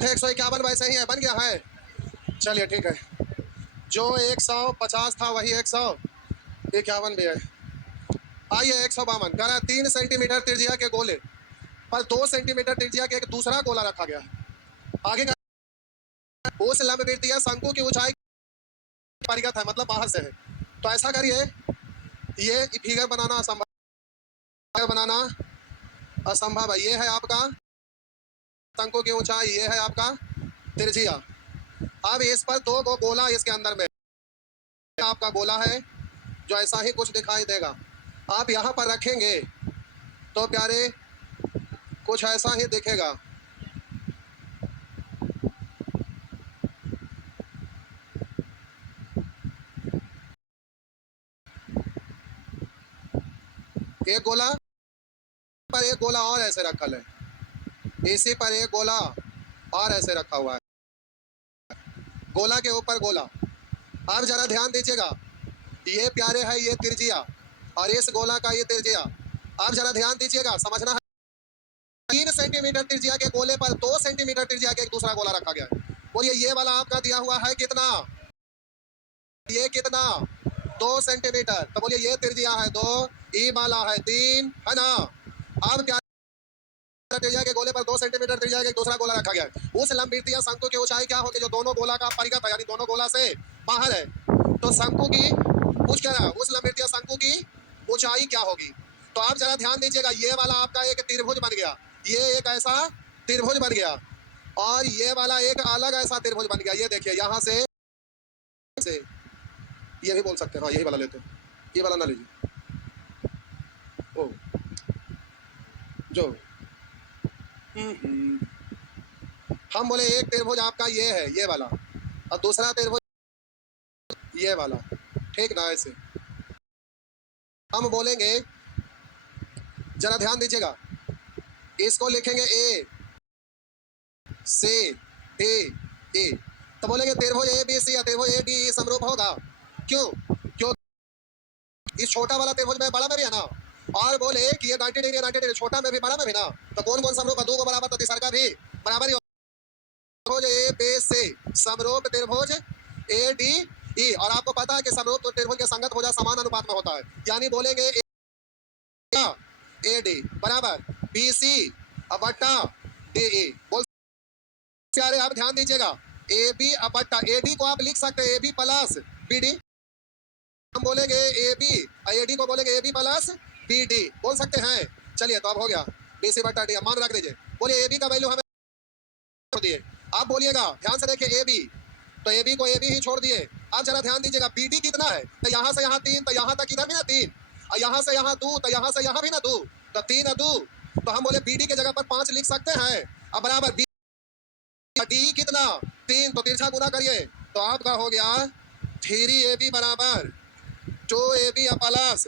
थे 151 वैसे ही है, बन गया है। चलिए ठीक है, जो 150 था वही 151 भी है। आइए 152 कह रहा है 3 सेंटीमीटर त्रिज्या के गोले पर 2 सेंटीमीटर त्रिज्या के एक दूसरा गोला रखा गया। आगे का उस लंबवृत्तीय शंकु की ऊंचाई परिगत है, मतलब बाहर से है। तो ऐसा करिए, ये फिगर बनाना असंभव है। ये है आपका शंकु की ऊंचाई, ये है आपका त्रिज्या। अब इस पर दो गोला इसके अंदर में आपका गोला है जो ऐसा ही कुछ दिखाई देगा। आप यहाँ पर रखेंगे तो प्यारे कुछ ऐसा ही दिखेगा। एक गोला पर एक गोला और ऐसे रखा है, इसी पर एक गोला और ऐसे रखा हुआ है, गोला के ऊपर गोला। अब जरा ध्यान दीजिएगा, ये प्यारे है ये त्रिज्या और इस गोला का ये त्रिज्या। अब जरा ध्यान दीजिएगा, समझना है। 3 सेंटीमीटर त्रिज्या के गोले पर 2 सेंटीमीटर त्रिज्या के एक दूसरा गोला रखा गया है। बोलिए ये वाला आपका दिया हुआ है कितना, ये कितना 2 सेंटीमीटर। तो बोलिए ये त्रिज्या है 2, ई वाला है 3, है ना। अब क्या त्रिज्या के गोले पर 2 सेंटीमीटर त्रिज्या का एक दूसरा गोला रखा गया है। उस लंबवृत्तीय शंकु की ऊंचाई क्या होगी जो दोनों गोला का परिगत है, यानी दोनों गोला से बाहर है। तो शंकु की पूछ क्या है, उस लंबवृत्तीय शंकु की ऊंचाई क्या होगी। तो आप जरा ध्यान दीजिएगा, ये वाला आपका एक त्रिभुज बन गया, ये एक ऐसा त्रिभुज बन गया और ये वाला एक अलग ऐसा त्रिभुज बन गया। ये देखिए यहाँ से ये भी बोल सकते हैं, हाँ यही वाला लेते हैं, ये वाला ना लीजिए। ओ जो हम बोले एक त्रिभुज आपका ये है, ये वाला, और दूसरा त्रिभुज ये वाला, ठीक ना। ऐसे हम बोलेंगे, जरा ध्यान दीजिएगा, इसको लिखेंगे ए सी डी ई, तो बोलेंगे त्रिभुज ए बी सी या त्रिभुज ए डी ई समरूप होगा। क्यों? क्यों इस छोटा वाला त्रिभुज में बड़ा में भी है ना, और बोले कि ये 90 डिग्री 90 डिग्री छोटा में भी बड़ा में भी ना, तो कौन कौन समरूप है, दो को बराबर तो तीसरा का भी बराबर ही। त्रिभुज ए बी सी समरूप त्रिभुज ए डी ई, और आपको पता है कि समरूप त्रिभुज के संगत भुजा समान अनुपात में होता है, यानी बोलेंगे ए डी बराबर बी सी बट्टा डी ई। बोल प्यारे आप ध्यान दीजिएगा, ए बी बट्टा ए डी को आप लिख सकते हैं A B plus B D, हम बोलेंगे ए बी, ए डी को बोलेंगे A B plus B D बोल सकते हैं। चलिए तो अब हो गया बी सी बट्टा डी, मान रख दीजिए। बोलिए ए बी का वैल्यू हमें दिए, आप बोलिएगा ध्यान से देखिए ए बी, तो ए बी को ए बी ही छोड़ दिए। अब जरा ध्यान दीजिएगा बी डी कितना है, तो यहाँ से यहाँ 3, तो यहाँ तक इधर भी ना 3, और यहाँ से यहाँ 2, तो यहाँ से यहाँ भी ना 2, तो 3 और 2, तो हम बोले बी डी के जगह पर 5 लिख सकते हैं। अब बराबर बी डी कितना 3, तो तिरछा गुना करिए तो आपका हो गया 3 ए बी बराबर 2 A B plus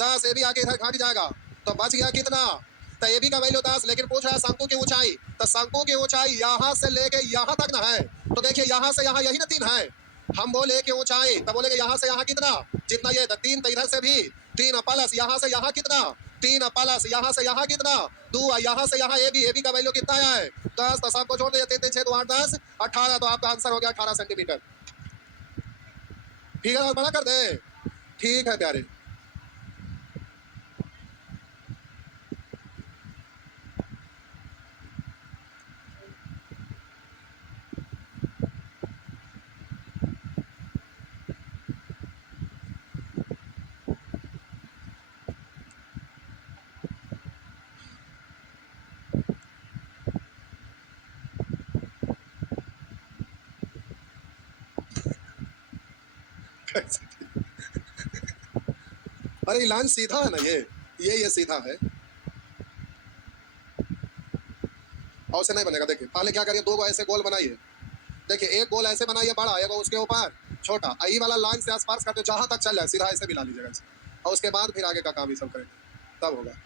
10 A B आगे इधर घट जाएगा, तो बच गया कितना, तो ए बी का वैल्यू 10। लेकिन पूछ रहा है शंकु की ऊंचाई, तो शंकु की ऊंचाई यहाँ से लेके यहाँ तक ना है, तो देखिए यहाँ से यहाँ यही ना 3 है। हम बोले कि ऊंचाई, तो बोलेगे यहाँ से यहाँ कितना, जितना ये 3, तो इधर से भी 3 प्लस यहाँ से यहाँ कितना 3 प्लस यहाँ से यहाँ कितना 2, यहाँ से यहाँ ए बी का वैल्यू कितना है 10, तो सबको जोड़ दिया 3 3 6 2 8 10 18, तो आपका आंसर हो गया 18 सेंटीमीटर। फिगर और बड़ा कर दे, ठीक है प्यारे। अरे लाइन सीधा है ना, ये सीधा है, और उसे नहीं बनेगा। देखिए पहले क्या करिए, 2 को ऐसे गोल बनाइए, देखिए एक गोल ऐसे बनाइए बड़ा, एक उसके ऊपर छोटा, यही वाला लाइन से आसपास करते जहां तक चल जाए सीधा ऐसे भी ला लीजिएगा ऐसे, और उसके बाद फिर आगे का काम ही सब करेंगे, तब होगा।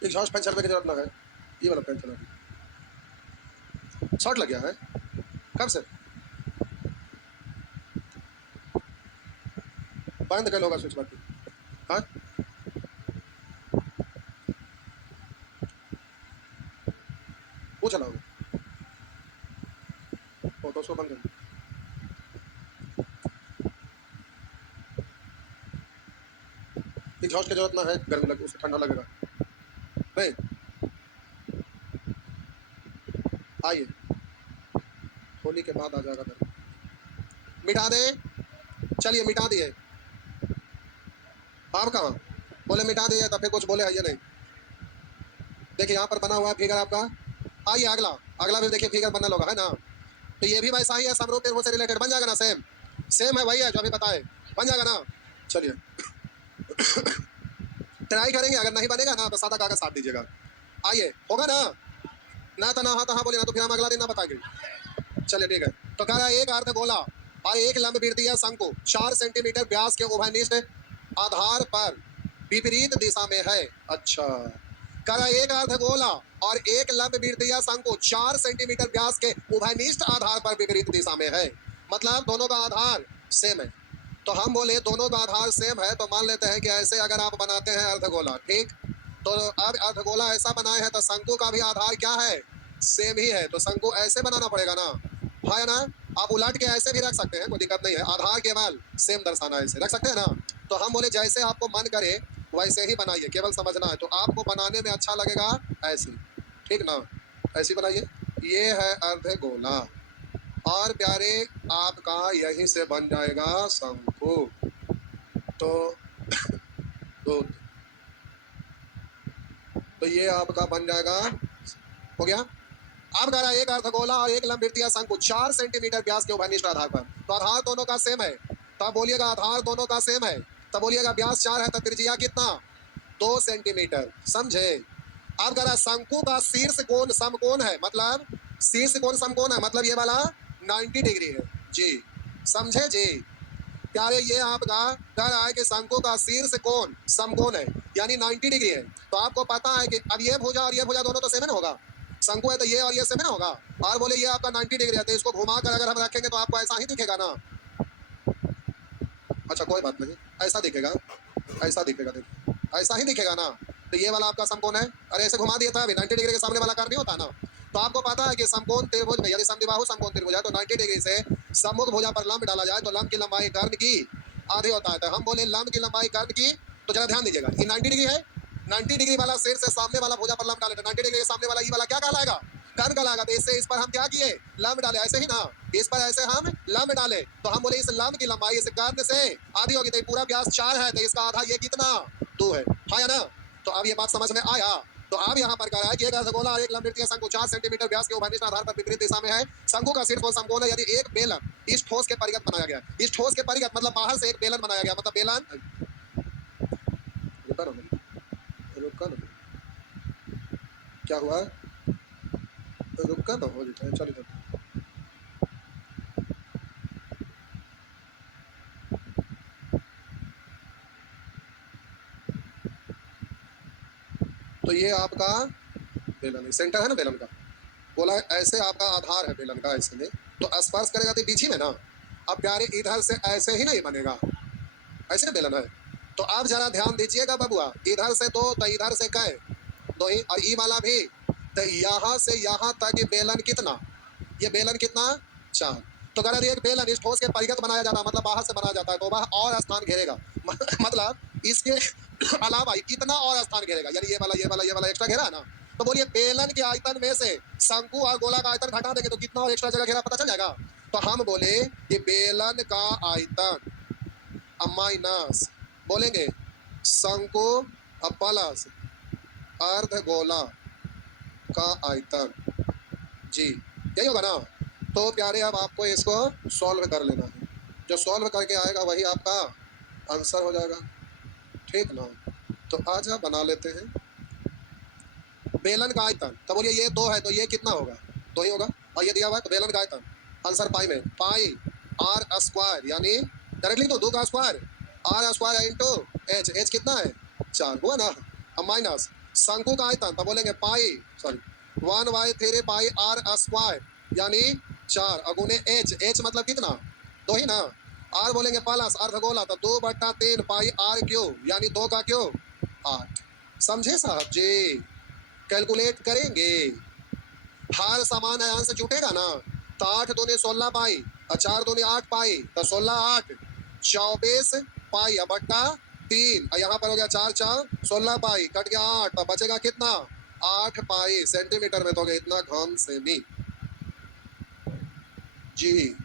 एग्जॉस्ट फैन चलने की जरूरत ना है, ये वाला फैन चला, शॉर्ट लग गया है कब से। बंद कर लोगा स्विच बत्ती। हाँ पूछ ना हो तो उसको बंद कर। एग्जॉस्ट की जरूरत ना है, गर्मी लगे उससे ठंडा लगेगा नहीं। आइए होली के बाद आ जाएगा गर्मी। मिटा दे, चलिए मिटा दिए। आप कहाँ बोले मिटा दिए तो फिर कुछ बोले आइए नहीं। देखिए यहाँ पर बना हुआ है फिगर आपका। आइए अगला, अगला भी देखिए फिगर बनना होगा है ना। तो ये भी वैसा ही है, समरूप निर्भुज से रिलेटेड बन जाएगा ना, सेम सेम है वही है जो अभी बताए, बन जाएगा ना। चलिए ट्राई करेंगे, अगर नहीं बनेगा ना तो सादा कागज साथ दीजिएगा। आइए होगा ना, ना तो ना हाँ तो हाँ बोले ना तो फिर हम अगला दिन ना बताएंगे। चलिए ठीक है। तो कह रहा है एक अर्ध गोला और एक लंब वृत्तीय शंकु 4 सेंटीमीटर व्यास के उभयनिष्ठ आधार पर विपरीत दिशा में है। अच्छा, कह रहा है एक अर्ध गोला और एक लंब वृत्तीय शंकु 4 सेंटीमीटर व्यास के उभयनिष्ठ आधार पर विपरीत दिशा में है, मतलब दोनों का आधार सेम है। तो हम बोले दोनों का आधार सेम है तो मान लेते हैं कि ऐसे अगर आप बनाते हैं अर्धगोला, ठीक, तो अब अर्धगोला ऐसा बनाए हैं तो शंकु का भी आधार क्या है, सेम ही है, तो शंकु ऐसे बनाना पड़ेगा ना, है ना। आप उलट के ऐसे भी रख सकते हैं, कोई दिक्कत नहीं है, आधार केवल सेम दर्शाना है, ऐसे रख सकते हैं ना। तो हम बोले जैसे आपको मन करे वैसे ही बनाइए, केवल समझना है। तो आपको बनाने में अच्छा लगेगा ऐसे, ठीक ना, ऐसे बनाइए। ये है अर्धगोला और प्यारे आपका यहीं से बन जाएगा शंकु। तो तो, तो ये आपका बन जाएगा, हो गया। अब कह रहा है एक अर्धगोला और एक लंबवृत्तीय शंकु 4 सेंटीमीटर व्यास के उभयनिष्ठ आधार पर, तो आधार दोनों का सेम है, तब बोलिएगा आधार दोनों का सेम है, तब बोलिएगा व्यास 4 है तो त्रिज्या कितना 2 सेंटीमीटर, समझे। अब कह रहा है शंकु का शीर्ष कोण समकोण है, मतलब शीर्ष कोण समकोण है, मतलब ये वाला 90 डिग्री है जी, समझे जी। प्यारे ये आपका कह रहा है कि शंकु का शीर्ष कोण समकोण है यानी 90 डिग्री है। तो आपको पता है कि अब ये भुजा और ये भुजा दोनों तो सेम ही होगा, शंकु है तो ये और ये सेम ही होगा, और बोले ये आपका 90 डिग्री है तो इसको घुमाकर अगर हम रखेंगे तो आपको ऐसा ही दिखेगा ना। अच्छा कोई बात नहीं, ऐसा दिखेगा, ऐसा दिखेगा, देखिए ऐसा ही दिखेगा ना। तो ये वाला आपका समकोण है, अरे ऐसे घुमा दिया था अभी 90 डिग्री के सामने वाला कार्य नहीं होता ना। तो आपको पता है कि समकोण त्रिभुज में यदि समद्विबाहु समकोण त्रिभुज है तो 90 डिग्री से सम्मुख भुजा पर लंब डाला जाए तो लंब की लंबाई कर्ण की आधी होता है। तो हम बोले लंब की लंबाई कर्ण की, तो जरा ध्यान दीजिएगा ये 90 डिग्री है, 90 डिग्री वाला सिर से सामने वाला भुजा पर लंब डाले तो 90 डिग्री के सामने वाला ये वाला क्या कहलाएगा, कर्ण कहलाएगा। तो इससे इस पर हम क्या किए, लंब डाले, ऐसे ही ना, इस पर ऐसे हम लंब डाले, तो हम बोले इस लंब की लंबाई इस कर्ण से आधी होगी, तो पूरा व्यास 4 है तो इसका आधा ये कितना 2 है, हाँ या ना। तो अब ये बात समझ में आया। तो अब यहाँ पर कह रहा है कि एक अर्धगोला और एक लंबवृत्तीय शंकु 4 सेंटीमीटर व्यास के उभयनिष्ठ आधार पर विपरीत दिशा में है। शंकु का शीर्ष कोण समकोण है यदि एक बेलन इस ठोस के परिगत बनाया गया, इस ठोस के परिगत मतलब बाहर से एक बेलन बनाया गया, मतलब बेलन रुका ना, क्या हुआ, रुका ना हो जाता है, चलिए तो ये आपका बेलन सेंटर है ना बेलन का, बोला ऐसे आपका आधार है बेलन का, ऐसे में तो स्पर्श करेगा तो बीच ही में ना। अब प्यारे इधर से ऐसे ही नहीं बनेगा, ऐसे ना बेलन है। तो आप जरा ध्यान दीजिएगा बबुआ, इधर से दो तो इधर से कै दो ही, और ई वाला भी, तो यहाँ से यहाँ तक ये बेलन कितना, ये बेलन कितना 4। तो कह रहे एक बेलन इस ठोस के परिगत बनाया जाता है, मतलब बाहर से बनाया जाता है, तो वह और स्थान घेरेगा मतलब इसके अलावा कितना और स्थान घेरेगा, यानी ये वाला एक्स्ट्रा घेरा है ना। तो बोलिए बेलन के आयतन में से शंकु और गोला का आयतन घटा देंगे तो कितना और एक्स्ट्रा जगह घेरा पता चल जाएगा। तो हम बोले कि बेलन का आयतन माइनस बोलेंगे शंकु प्लस अर्धगोला का आयतन जी, यही होगा ना। तो प्यारे अब आपको इसको सॉल्व कर लेना है, जो सॉल्व करके आएगा वही आपका आंसर हो जाएगा, ठीक ना। तो आज आप बना लेते हैं बेलन का आयतन, तो बोलिए ये 2 है तो ये कितना होगा 2 ही होगा, और ये दिया हुआ है तो बेलन का आयतन आंसर पाई में पाई आर स्क्वायर, यानी डायरेक्टली तो 2 का square R square into H, H कितना है 4 हुआ ना। अब माइनस शंकु का आयतन तो बोलेंगे पाई सॉरी 1/3 पाई आर स्क्वायर यानी 4 अगुने एच, एच मतलब कितना 2 ही ना। आर बोलेंगे प्लस अर्धगोला तो 2/3 पाई आर क्यूब यानी 2 का क्यूब 8। समझे साहब जी? कैलकुलेट करेंगे, हर समान अंश जुटेगा ना। तो 8 दूनी 16 पाई और 4 दूनी 8 पाई तो 16 8 24 पाई अब बट्टा 3 और यहाँ पर हो गया 4 4 16 पाई कट गया 8 तो बचेगा कितना 8 पाई सेंटीमीटर में तो हो गया इतना घन सेमी जी।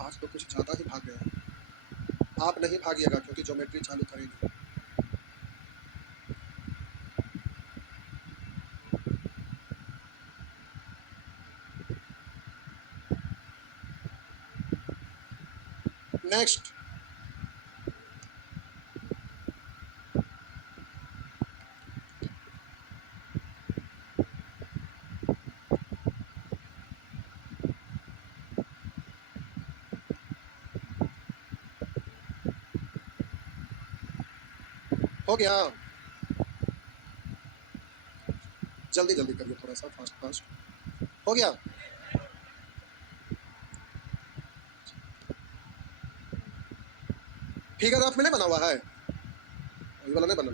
आज तो कुछ ज्यादा ही भाग गया, आप नहीं भागिएगा क्योंकि ज्योमेट्री चालू करेंगे। नेक्स्ट हो गया, जल्दी जल्दी करिए थोड़ा सा फास्ट फास्ट। हो गया, फिगर ऑफ में नहीं बना हुआ है, ये वाला नहीं बना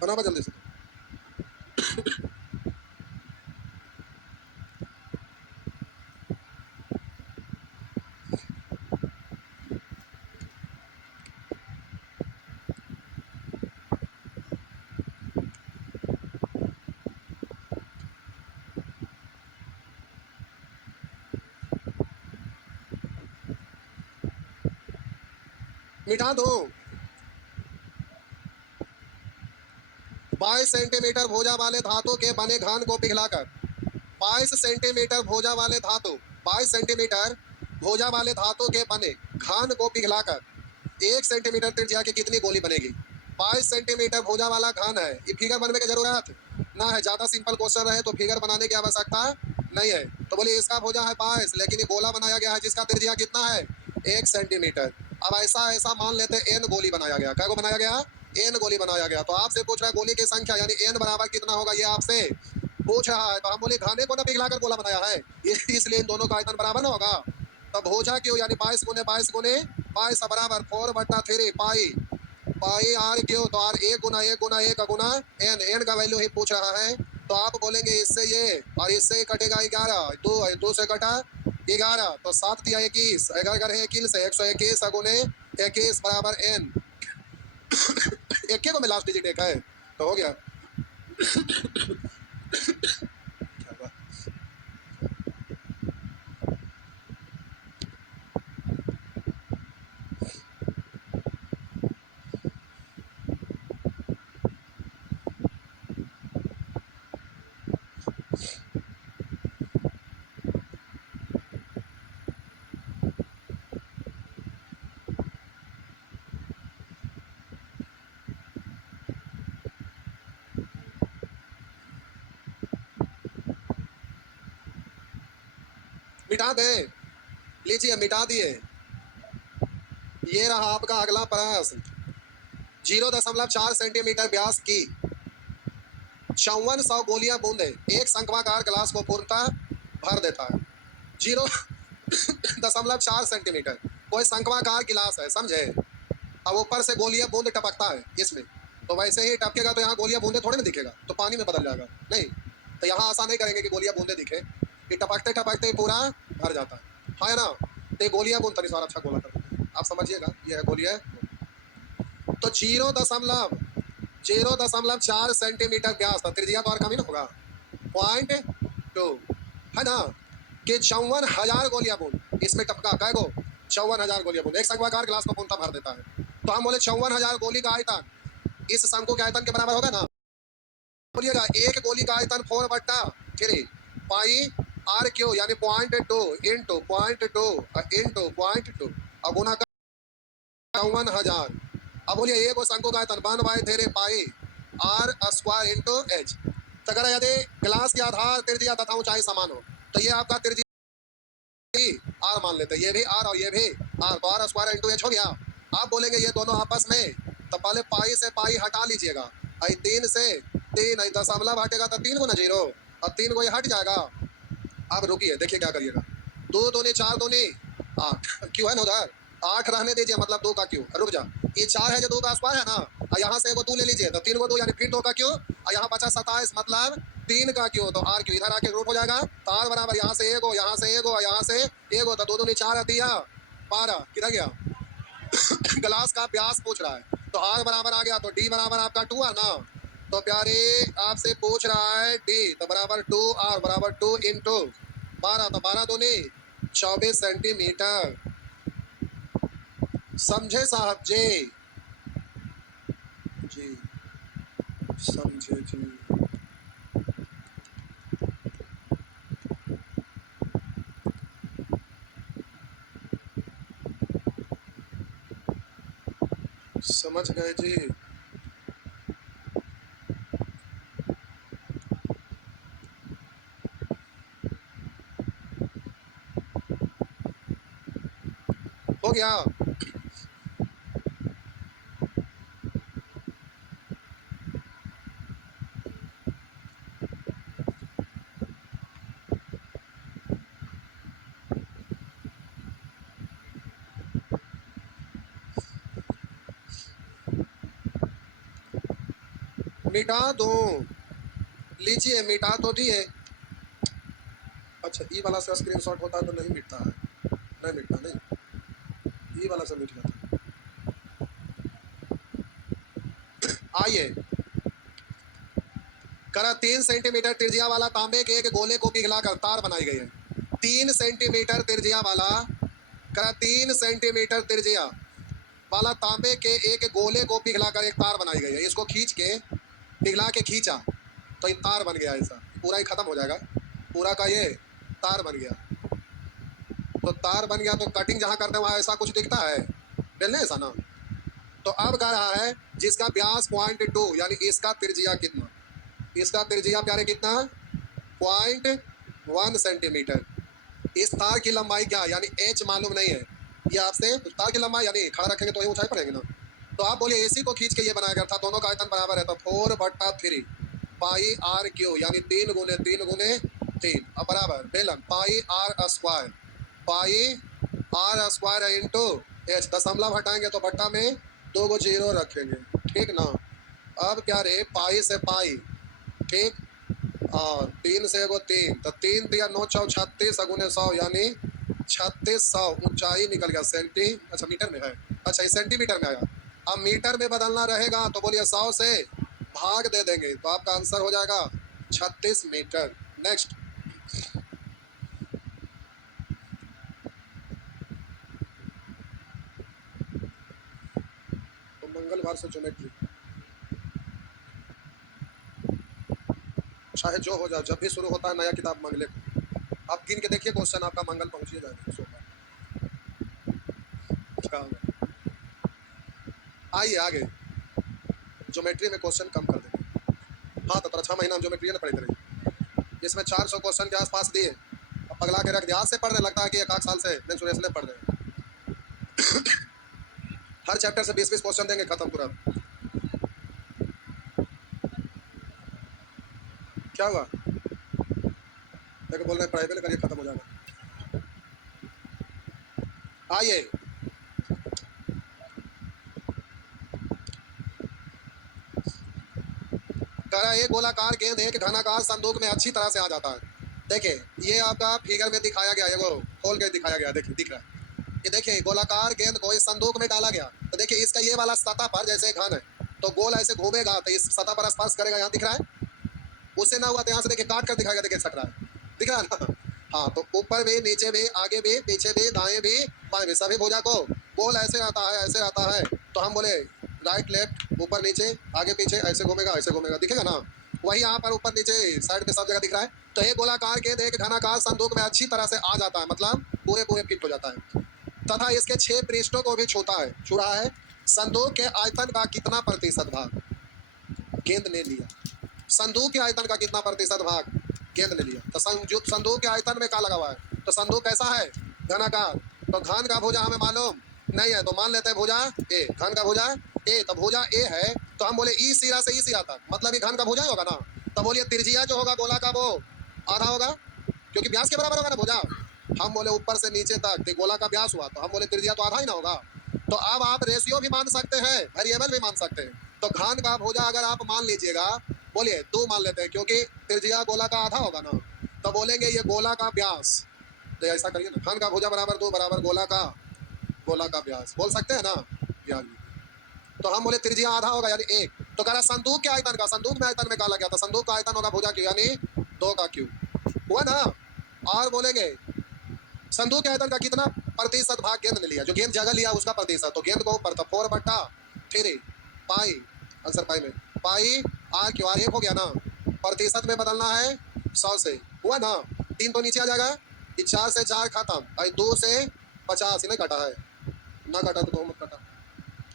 बना हुआ जल्दी से। मिटा दो। 22 सेंटीमीटर भुजा वाले धातु के बने घन को पिघलाकर 22 सेंटीमीटर भुजा वाले धातु 22 सेंटीमीटर भुजा वाले धातु के बने घन को पिघलाकर 1 सेंटीमीटर त्रिज्या की कितनी गोली बनेगी। 22 सेंटीमीटर भुजा वाला घन है, ये फिगर बनने की जरूरत ना है, ज्यादा सिंपल क्वेश्चन रहे तो फिगर बनाने की आवश्यकता नहीं है। तो बोलिए इसका भुजा है 22 लेकिन ये गोला बनाया गया है जिसका त्रिज्या कितना है 1 सेंटीमीटर। अब ऐसा ऐसा मान लेते हैं एन गोली बनाया गया, क्या को बनाया गया एन गोली बनाया गया। तो आपसे पूछ रहा है गोली की संख्या यानी एन बराबर कितना होगा ये आपसे पूछ रहा है। तो हम बोले घाने को ना पिघलाकर गोला बनाया है इसलिए इन दोनों का आयतन बराबर ना होगा। तब भुजा क्यों यानी 22 गुने 22 गुने 22 बराबर 4/3 पाई पाई आर क्यों। तो आर 1 गुना 1 गुना 1 गुना एन, एन का वैल्यू ही पूछ रहा है। तो आप बोलेंगे इससे ये और इससे कटेगा 11, 2 से कटा 11 तो 7 दिया 21, 11 है 21 से 121 गुने 21 बराबर एन। एक को में लास्ट डिजिट एक है तो हो गया। क्या हुआ? मिटा दे, लीजिए मिटा दिए। ये रहा आपका अगला प्रश्न। 0.4 सेंटीमीटर व्यास की 5400 गोलियां बूंदे एक शंक्वाकार गिलास को पूर्णतः भर देता है। 0.4 सेंटीमीटर कोई शंक्वाकार गिलास है समझे, अब ऊपर से गोलियां बूंद टपकता है इसमें, तो वैसे ही टपकेगा तो यहाँ गोलियां बूंदे थोड़े ना दिखेगा, तो पानी में बदल जाएगा नहीं। तो यहाँ ऐसा नहीं करेंगे कि गोलियां बूंदे दिखे, कि टपकते टपकते पूरा भर जाता है ना। तो गोलियां बूंद तनी सारा अच्छा गोला कर देते हैं, आप समझिएगा ये है गोलियां। तो 0.4 सेंटीमीटर व्यास था, त्रिज्या तो और कम ही ना होगा 0.2 है ना, कि 54,000 गोलियां बूंद इसमें टपका कै गो 54,000 गोलियां बूंद एक शंक्वाकार गिलास को पूर्णतः भर देता है। तो हम बोले 54,000 गोली का आयतन इस शंकु के आयतन के बराबर होगा ना। बोलिएगा एक गोली का आयतन 4/3 पाई आर क्यू यानी 0.2 इंटू 0.2 इंटू 0.2 और गुना 54,000। अब बोलिए एक शंकु का आयतन 1/3 पाई आर स्क्वायर इंटू एच। तो अगर यदि गिलास के आधार त्रिज्या तथा ऊंचाई समान हो तो ये आपका त्रिज्या आर मान लेते हैं, ये भी आर और ये भी आर, तो आर स्क्वायर इंटू एच हो गया। आप बोलेंगे ये दोनों आपस में, तो पहले पाई से पाई हटा लीजिएगा, 3 से 3 दशमलव हटेगा तो 3 गुना 0 अब 3 को ये हट जाएगा। अब रुकिए, देखिए क्या करिएगा। 2 दूनी 4 दूनी 8, क्यों है ना उधर 8 रहने दीजिए, मतलब 2 का क्यों। रुक जा, ये 4 है जो 2 का आसपास है ना, और यहाँ से वो 2 ले लीजिए, तो 3 को 2 यानी फिर 2 का क्यों, और यहाँ बचा 27 मतलब 3 का क्यों, तो आर क्यों इधर आके रूट हो जाएगा। तो आर बराबर यहाँ से 1 हो, यहाँ से 1 हो, यहाँ से 1 हो, तो 2 दूनी 4 आती है 12। किधर गया ग्लास का व्यास पूछ रहा है, तो आर बराबर आ गया, तो डी बराबर आपका 2 है ना। तो प्यारे आपसे पूछ रहा है डी, तो बराबर 2 आर बराबर 2 इंटू 12, तो 12 दूनी 24 सेंटीमीटर। समझे साहब जी? जी समझे जी। समझ गए जी। हो गया। मिटा दो, लीजिए मिटा तो दिए। अच्छा ई वाला से स्क्रीनशॉट होता है तो नहीं मिटता है, नहीं मिटता, नहीं ई वाला से मिट जाता है। आइए करा 3 सेंटीमीटर त्रिज्या वाला तांबे के एक गोले को पिघलाकर तार बनाई गई है। 3 सेंटीमीटर त्रिज्या वाला, करा 3 सेंटीमीटर त्रिज्या वाला तांबे के एक गोले को पिघलाकर एक तार बनाई गई है। इसको खींच के पिघला के खींचा तो ये तार बन गया, ऐसा पूरा ही खत्म हो जाएगा, पूरा का ये तार बन गया। तो तार बन गया तो कटिंग जहाँ करते हैं वहाँ ऐसा कुछ दिखता है, बेलने ऐसा ना। तो अब कह रहा है जिसका व्यास 0.2 यानी इसका त्रिज्या कितना, इसका त्रिज्या प्यारे कितना 0.1 सेंटीमीटर। इस तार की लंबाई क्या यानी h मालूम नहीं है, ये आपसे तार की लंबाई यानी खड़ा रखेंगे तो ये ऊंचाई पड़ेगी ना। तो आप बोलिए एसी को खींच के ये बनाया गया था, दोनों का आयतन बराबर है, तो 4/3 पाई आर क्यू यानी 3 गुने 3 गुने 3 अब बराबर बेलन pi are square, pi are square into h. दशमलव हटाएंगे तो बट्टा में 2 गो 0 रखेंगे, ठीक ना। अब क्या रे पाई से पाई, ठीक, और 3 से एगो 3, तो 3 3 9 4 36 गुने 100 यानी 3600 ऊंचाई निकल गया सेंटी, अच्छा मीटर में है, अच्छा ये सेंटीमीटर में आया। अब मीटर में बदलना रहेगा तो बोलिए 100 से भाग दे देंगे तो आपका आंसर हो जाएगा 36 मीटर। नेक्स्ट तो मंगलवार से ज्योमेट्री चाहे जो हो जाए, जब भी शुरू होता है नया किताब मंगले को आप गिन के देखिए क्वेश्चन आपका मंगल पहुंचिए जाएगा। आइए आगे ज्योमेट्री में क्वेश्चन कम कर देंगे। हाँ तो 6 महीना हम ज्योमेट्री ना पढ़ते रहिए, इसमें 400 क्वेश्चन के आसपास दिए, अब पगला के रख दिया, आज से पढ़ने लगता है कि 1 साल से मेंसुरेशन पढ़ रहे हैं। हर चैप्टर से 20-20 क्वेश्चन देंगे, खत्म पूरा। क्या हुआ देखो बोल रहे हैं पढ़ाई पे करिए, खत्म हो जाएगा। आइए करा एक गोलाकार गेंद एक घनाकार संदूक में अच्छी तरह से आ जाता है। देखिए ये आपका फिगर में दिखाया गया है, वो खोल के दिखाया गया, देखिए दिख रहा है, ये देखिए गोलाकार गेंद को इस संदूक में डाला गया, तो देखिए इसका ये वाला सतह पर जैसे घन है तो गोल ऐसे घूमेगा तो इस सतह पर स्पर्श करेगा, यहाँ दिख रहा है, उससे ना हुआ तो यहाँ से देखिए काट कर दिखाएगा, देखिए सट रहा है, दिख रहा है ना। हाँ तो ऊपर भी नीचे भी आगे भी पीछे भी दाएं भी बाएं भी सभी भुजा को गोल ऐसे रहता है, ऐसे रहता है, तो हम बोले राइट लेफ्ट ऊपर नीचे आगे पीछे ऐसे घूमेगा, दिखेगा ना। वही यहाँ पर ऊपर नीचे साइड पे सब जगह दिख रहा है। तो एक गोलाकार गेंद एक घनाकार संदूक में अच्छी तरह से आ जाता है, मतलब पूरे पूरे फिट हो जाता है, तथा इसके 6 पृष्ठों को भी छूता है, छू रहा है। संदूक के आयतन का कितना प्रतिशत भाग गेंद ने लिया, संदूक के आयतन का कितना प्रतिशत भाग गेंद ने लिया। तो संदूक के आयतन में क्या लगा हुआ है, तो संदूक कैसा है घनाकार, तो घन का भुजा हमें मालूम नहीं है तो मान लेते हैं भुजा ए, घन का भुजा ए, तो भुजा ए है तो हम बोले ई सिरा से ई सिरा तक, मतलब ये घन का भुजा ही होगा ना। तो बोलिए त्रिज्या जो होगा गोला का वो आधा होगा, क्योंकि व्यास के बराबर होगा ना भुजा। हम बोले ऊपर से नीचे तक गोला का व्यास हुआ, तो हम बोले त्रिज्या तो आधा ही ना होगा। तो अब आप रेशियो भी मान सकते हैं, वेरिएबल भी मान सकते हैं। तो घन का भुजा अगर आप मान लीजिएगा, बोलिए 2 मान लेते हैं, क्योंकि त्रिज्या गोला का आधा होगा ना, तो बोलेंगे ये गोला का व्यास। तो ऐसा करिए ना, घन का भुजा बराबर 2 बराबर गोला का व्यास बोल सकते हैं ना व्यास। तो हम बोले त्रिज्या आधा होगा यानी 1। तो कह रहा संदूक के आयतन का, संदूक में आयतन में कहा लग गया था, संदूक का आयतन होगा भुजा की यानी 2 का क्यूब हुआ ना। और बोलेंगे संदूक के आयतन का कितना प्रतिशत भाग गेंद ने लिया, जो गेंद जगह लिया उसका प्रतिशत, तो गेंद को ऊपर था 4/3 पाई, आंसर पाई में पाई आर क्यू, आर 1 हो गया ना, प्रतिशत में बदलना है 100 से, हुआ ना। 3 तो नीचे आ जाएगा, 4 से 4 खत्म, 2 से 50 नहीं कटा है ना, कटा तो 2 मत कटा,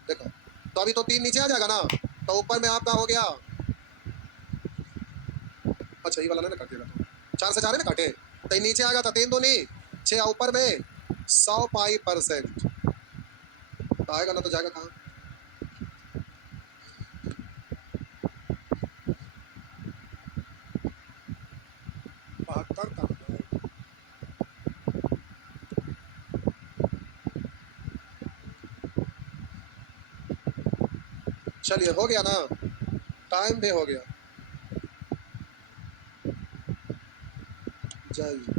देखो तो अभी तो 3 नीचे आ जाएगा ना, तो ऊपर में आपका हो गया, अच्छा ये वाला नहीं ना काटेगा, तो 4 से 4 है ना काटे, तो नीचे आएगा तो 3 दूनी 6, ऊपर में 100 पाई%, तो आएगा ना, तो जाएगा कहाँ, 72 का। चलिए हो गया ना, टाइम भी हो गया, जय